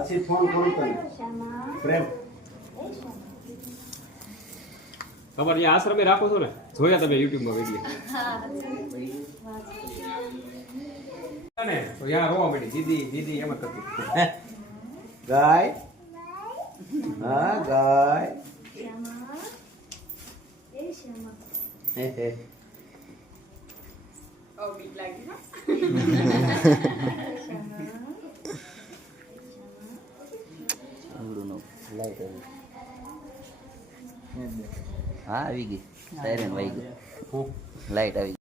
પછી ફોન કરું તને પ્રેમ તમારે અહીંયા આશ્રમે રાખો છો ને જોયા તમે યુટ્યુબમાં વિડીયો ને તો યા રોવા મળી દીદી દીદી એમ કરતી ગાય હા ગાય હે હે ઓ બીક લાગી હા નવરું નવ લાઈટ આવી હા આવી ગઈ સાયરન વાગી લાઈટ આવી